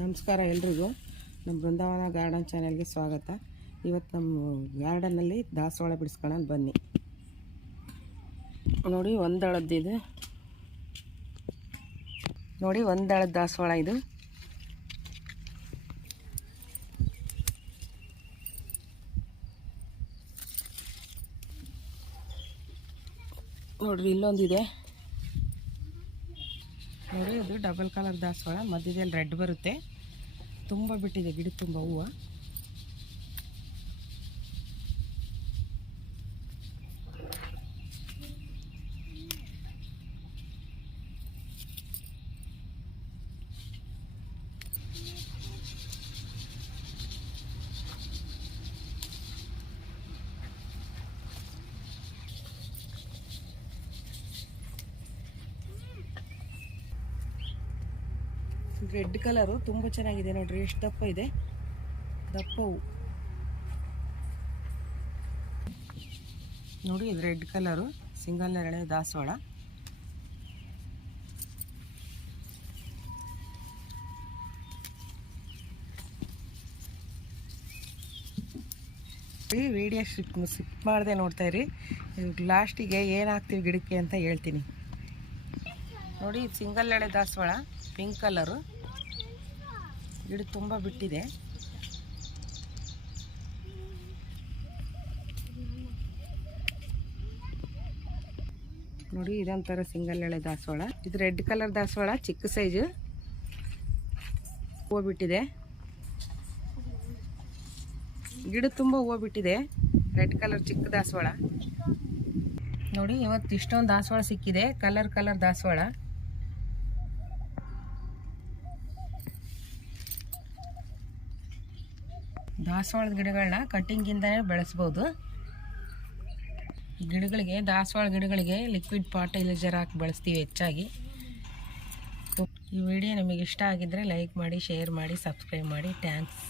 ನಮಸ್ಕಾರ ಎಲ್ರಿಗೂ. ನಮ್ಮ ಬೃಂದಾವನ ಗಾರ್ಡನ್ ಚಾನೆಲ್ಗೆ ಸ್ವಾಗತ. ಇವತ್ತು ನಮ್ಮ ಗಾರ್ಡನ್ನಲ್ಲಿ ದಾಸವಾಳ ಬಿಡಿಸ್ಕೊಳ್ಳೋಣ ಬನ್ನಿ. ನೋಡಿ, ಒಂದಳದ್ದಿದೆ ನೋಡಿ, ಒಂದಳದ ದಾಸವಾಳ ಇದು. ನೋಡ್ರಿ, ಇಲ್ಲೊಂದಿದೆ ನೋಡಿ. ಅದು ಡಬಲ್ ಕಲರ್ ದಾಸವಾಳ, ಮಧ್ಯದಲ್ಲಿ ರೆಡ್ ಬರುತ್ತೆ. ತುಂಬ ಬಿಟ್ಟಿದೆ ಗಿಡ ತುಂಬ ಹೂವು. ರೆಡ್ ಕಲರು ತುಂಬ ಚೆನ್ನಾಗಿದೆ ನೋಡ್ರಿ. ಎಷ್ಟು ದಪ್ಪ ಇದೆ, ದಪ್ಪ ಹೂ ನೋಡಿ. ಇದು ರೆಡ್ ಕಲರು ಸಿಂಗಲ್ ನೆರಳೆ ದಾಸವಾಳ. ವಿಡಿಯೋ ಸ್ಕಿಪ್ ಮಾಡದೆ ನೋಡ್ತಾ ಇರಿ. ಲಾಸ್ಟಿಗೆ ಏನಾಗ್ತೀವಿ ಗಿಡಕ್ಕೆ ಅಂತ ಹೇಳ್ತೀನಿ ನೋಡಿ. ಇದು ಸಿಂಗಲ್ ನೆರಳೆ ದಾಸವಾಳ, ಪಿಂಕ್ ಕಲರು. ಗಿಡ ತುಂಬ ಬಿಟ್ಟಿದೆ. ನೋಡಿ, ಇದೊಂಥರ ಸಿಂಗಲ್ ಎಳೆ ದಾಸವಾಳ. ಇದು ರೆಡ್ ಕಲರ್ ದಾಸವಾಳ, ಚಿಕ್ಕ ಸೈಜು ಹೂವು ಬಿಟ್ಟಿದೆ. ಗಿಡ ತುಂಬ ಹೂವು ಬಿಟ್ಟಿದೆ. ರೆಡ್ ಕಲರ್ ಚಿಕ್ಕ ದಾಸವಾಳ ನೋಡಿ. ಇವತ್ತು ಇಷ್ಟೊಂದು ದಾಸವಾಳ ಸಿಕ್ಕಿದೆ, ಕಲರ್ ದಾಸವಾಳ. ದಾಸವಾಳದ ಗಿಡಗಳನ್ನ ಕಟ್ಟಿಂಗಿಂದನೇ ಬೆಳೆಸ್ಬೋದು. ಗಿಡಗಳಿಗೆ, ದಾಸವಾಳ ಗಿಡಗಳಿಗೆ ಲಿಕ್ವಿಡ್ ಫರ್ಟಿಲೈಸರ್ ಹಾಕಿ ಬೆಳೆಸ್ತೀವಿ ಹೆಚ್ಚಾಗಿ. ಈ ವಿಡಿಯೋ ನಿಮಗೆ ಇಷ್ಟ ಆಗಿದ್ದರೆ ಲೈಕ್ ಮಾಡಿ, ಶೇರ್ ಮಾಡಿ, ಸಬ್ಸ್ಕ್ರೈಬ್ ಮಾಡಿ. ಥ್ಯಾಂಕ್ಸ್.